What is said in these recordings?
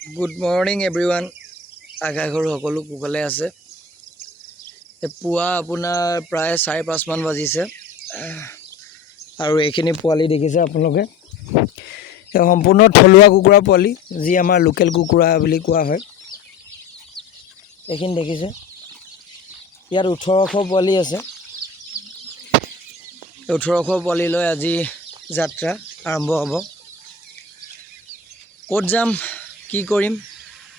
Good morning everyone. আশা কৰোঁ সকলো কুশলে আছে। পুৱা আপোনাৰ প্ৰায় 5:30 মান বাজিছে আৰু এইখিনি পোৱালি দেখিছে আপোনালোকে। এই সম্পূৰ্ণ থলুৱা কুকুৰা পোৱালি, যি আমাৰ লোকেল কুকুৰা বুলি কোৱা হয়। এইখিনি দেখিছে, ইয়াত 1800 পোৱালি আছে। 1800 পোৱালিলৈ আজি যাত্ৰা আৰম্ভ হ'ব। ক'ত যাম, কি কৰিম,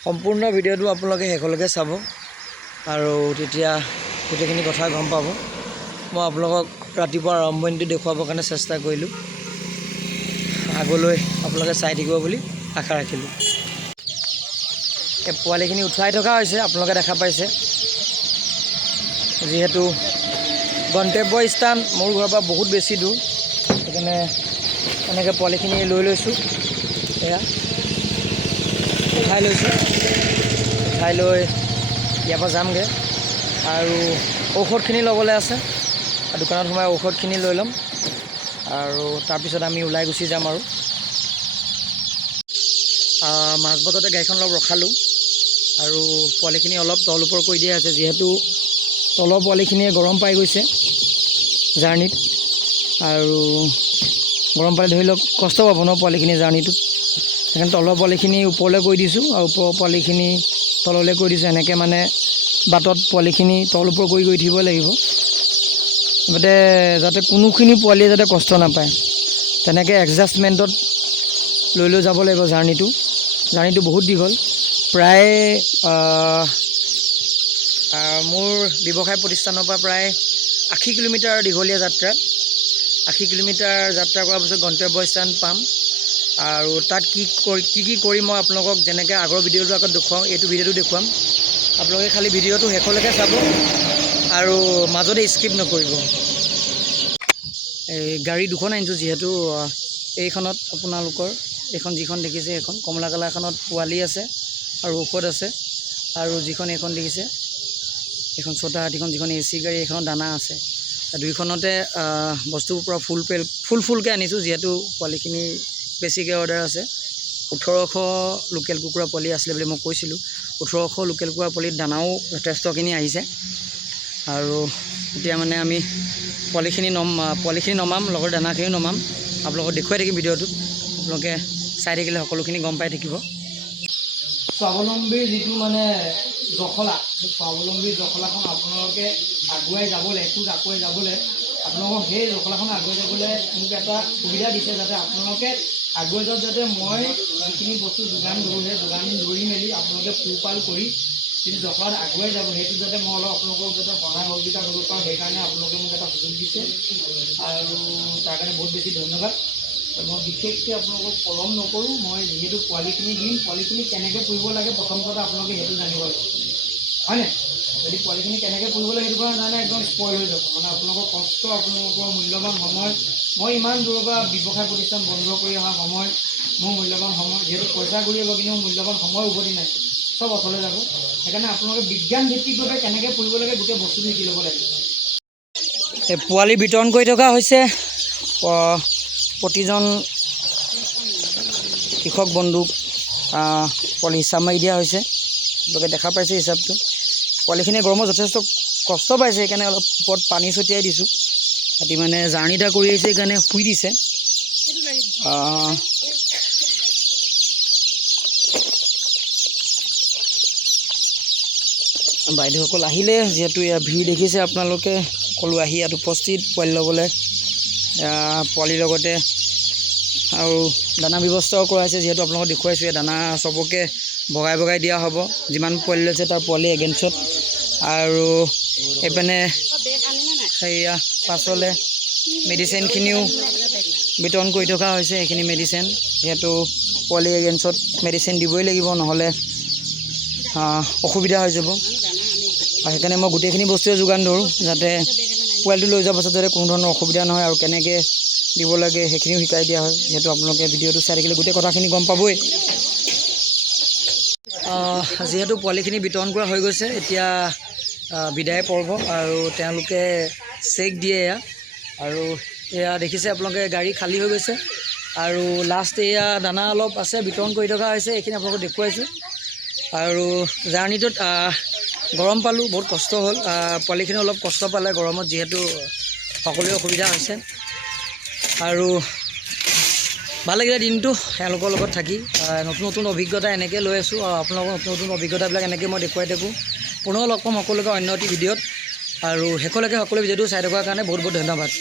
সম্পূৰ্ণ ভিডিঅ'টো আপোনালোকে শেষলৈকে চাব আৰু তেতিয়া গোটেইখিনি কথা গম পাব। মই আপোনালোকক ৰাতিপুৱা আৰম্ভণিটো দেখুৱাবৰ কাৰণে চেষ্টা কৰিলোঁ। আগলৈ আপোনালোকে চাই থাকিব বুলি আশা ৰাখিলোঁ। এই পোৱালিখিনি উঠাই থকা হৈছে, আপোনালোকে দেখা পাইছে। যিহেতু গন্তব্য স্থান মোৰ ঘৰৰ পৰা বহুত বেছি দূৰ, সেইকাৰণে এনেকৈ পোৱালিখিনি লৈ লৈছোঁ। এয়া উঠাই লৈছোঁ, উঠাই লৈ ইয়াৰ পৰা যামগৈ আৰু ঔষধখিনি ল'বলৈ আছে। দোকানত সোমাই ঔষধখিনি লৈ ল'ম আৰু তাৰপিছত আমি ওলাই গুচি যাম। আৰু মাজবাটতে গাড়ীখন অলপ ৰখালোঁ আৰু পোৱালিখিনি অলপ তল ওপৰ কৰি দিয়া আছে, যিহেতু তলৰ পোৱালিখিনিয়ে গৰম পাই গৈছে জাৰ্ণিত, আৰু গৰম পালে ধৰি লওক কষ্ট পাব ন পোৱালিখিনি জাৰ্ণিটোত। সেইকাৰণে তলৰ পোৱালিখিনি ওপৰলৈ কৰি দিছোঁ আৰু ওপৰৰ পোৱালিখিনি তললৈ কৰি দিছোঁ। এনেকৈ মানে বাটত পোৱালিখিনি তল ওপৰ কৰি থাকিব লাগিব, যাতে কোনোখিনি পোৱালিয়ে যাতে কষ্ট নাপায়। তেনেকৈ এডজাষ্টমেণ্টত লৈ যাব লাগিব জাৰ্ণিটো বহুত দীঘল। প্ৰায় মোৰ ব্যৱসায় প্ৰতিষ্ঠানৰ পৰা প্ৰায় 80 কিলোমিটাৰ দীঘলীয়া যাত্ৰা। 80 কিলোমিটাৰ যাত্ৰা কৰাৰ পিছত গন্তব্য স্থান পাম আৰু তাত কি কৰিম মই আপোনালোকক যেনেকৈ আগৰ ভিডিঅ'টো আগত দেখুৱাওঁ, এইটো ভিডিঅ'টো দেখুৱাম। আপোনালোকে খালি ভিডিঅ'টো শেষলৈকে চাব আৰু মাজতে স্কিপ নকৰিব। এই গাড়ী দুখন আনিছোঁ, যিহেতু এইখনত আপোনালোকৰ এইখন যিখন দেখিছে এইখন কমলা কালাৰখনত পোৱালি আছে আৰু ঔষধ আছে, আৰু যিখন এইখন দেখিছে এইখন ছটা হাতীখন যিখন AC গাড়ী, এইখনত দানা আছে। দুইখনতে বস্তুৰ পৰা ফুলকৈ আনিছোঁ, যিহেতু পোৱালিখিনি বেছিকৈ অৰ্ডাৰ আছে। 1800 লোকেল কুকুৰা পোৱালি আছিলে বুলি মই কৈছিলোঁ। 1800 লোকেল কুকুৰা পোৱালিত দানাও যথেষ্টখিনি আহিছে আৰু এতিয়া মানে আমি পোৱালিখিনি নমাম, লগৰ দানাখিনিও নমাম। আপোনালোকক দেখুৱাই থাকিম ভিডিঅ'টোত, আপোনালোকে চাই থাকিলে সকলোখিনি গম পাই থাকিব। স্বাৱলম্বীৰ যিটো মানে জখলা, সেই স্বাৱলম্বীৰ জখলাখন আপোনালোকে আগুৱাই যাবলৈ, এখোজ আগুৱাই যাবলৈ আপোনালোকক সেই জখলাখন আগুৱাই যাবলৈ মোক এটা সুবিধা দিছে, যাতে আপোনালোকে আগুৱাই যাওক। যাতে মই যিখিনি বস্তু যোগান ধৰোঁ, সেই যোগান ধৰি মেলি আপোনালোকে পোহপাল কৰি যিটো জখলাত আগুৱাই যাব, সেইটো যাতে মই অলপ আপোনালোকক যাতে সহায় সহযোগিতা কৰিব পাৰোঁ, সেইকাৰণে আপোনালোকে মোক এটা সুযোগ দিছে আৰু তাৰ কাৰণে বহুত বেছি ধন্যবাদ। মই বিশেষকৈ আপোনালোকক পলম নকৰোঁ। মই যিহেতু পোৱালিখিনি দিম, পোৱালিখিনি কেনেকৈ পুহিব লাগে প্ৰথম কথা আপোনালোকে সেইটো জানিব লাগিব, হয়নে? যদি পোৱালিখিনি কেনেকৈ পুহিব লাগে সেইটো কাৰণে জানে, একদম স্পইল হৈ যাব। মানে আপোনালোকৰ কষ্ট, আপোনালোকৰ মূল্যৱান সময়, মই ইমান দূৰৰ পৰা ব্যৱসায় প্ৰতিষ্ঠান বন্ধ কৰি অহা সময়, মোৰ মূল্যৱান সময়, যিহেতু পইচা কৰি হ'ব কিন্তু মোৰ মূল্যৱান সময় উভতি নাই, চব অথলে যাব। সেইকাৰণে আপোনালোকে বিজ্ঞান ভিত্তিকভাৱে কেনেকৈ পুহিব লাগে গোটেই বস্তুটো শিকি ল'ব লাগিব। এই পোৱালি বিতৰণ কৰি থকা হৈছে প্ৰতিজন কৃষক বন্ধুক পোৱালি হিচাপ মাৰি দিয়া হৈছে। আপোনালোকে দেখা পাইছে হিচাপটো। পোৱালিখিনিয়ে গৰমত যথেষ্ট কষ্ট পাইছে, সেইকাৰণে অলপ ওপৰত পানী ছটিয়াই দিছোঁ। সিহঁতি মানে জাৰ্ণি এটা কৰি আহিছে, সেইকাৰণে শুই দিছে। বাইদেউসকল আহিলে, যিহেতু ইয়াৰ ভিৰ দেখিছে আপোনালোকে, সকলো আহি ইয়াত উপস্থিত পোৱালি ল'বলৈ। পোৱালিৰ লগতে আৰু দানা ব্যৱস্থাও কৰা হৈছে, যিহেতু আপোনালোকক দেখুৱাইছোঁ। এই দানা চবকে ভগাই দিয়া হ'ব, যিমান পোৱালি লৈছে তাৰ পোৱালি এগেইনষ্টত। আৰু এইপিনে সেয়া পাছলৈ মেডিচিনখিনিও বিতৰণ কৰি থকা হৈছে। এইখিনি মেডিচিন, যিহেতু পোৱালি এগেইনষ্টত মেডিচিন দিবই লাগিব, নহ'লে অসুবিধা হৈ যাব। আৰু সেইকাৰণে মই গোটেইখিনি বস্তুৱে যোগান ধৰোঁ, যাতে পোৱালিটো লৈ যোৱাৰ পাছত যাতে কোনো ধৰণৰ অসুবিধা নহয়, আৰু কেনেকৈ দিব লাগে সেইখিনিও শিকাই দিয়া হয়। যিহেতু আপোনালোকে ভিডিঅ'টো চাই থাকিলে গোটেই কথাখিনি গম পাবই। যিহেতু পোৱালিখিনি বিতৰণ কৰা হৈ গৈছে, এতিয়া বিদায় পৰ্ব আৰু তেওঁলোকে চেক দিয়ে এয়া। আৰু এয়া দেখিছে আপোনালোকে, গাড়ী খালী হৈ গৈছে, আৰু লাষ্ট এয়া দানা অলপ আছে বিতৰণ কৰি থকা হৈছে, এইখিনি আপোনালোকক দেখুৱাইছোঁ। আৰু জাৰ্ণিটোত গৰম পালোঁ, বহুত কষ্ট হ'ল, পোৱালিখিনি অলপ কষ্ট পালে গৰমত, যিহেতু সকলোৰে অসুবিধা হৈছে। আৰু ভাল লাগিলে দিনটো এওঁলোকৰ লগত থাকি, নতুন নতুন অভিজ্ঞতা এনেকৈ লৈ আছোঁ, আৰু আপোনালোকৰ নতুন নতুন অভিজ্ঞতাবিলাক এনেকৈ মই দেখুৱাই থাকোঁ। পুনৰ লগ পাম সকলোকে অন্য এটি ভিডিঅ'ত, আৰু শেষলৈকে সকলো ভিডিঅ'টো চাই থকাৰ কাৰণে বহুত বহুত ধন্যবাদ।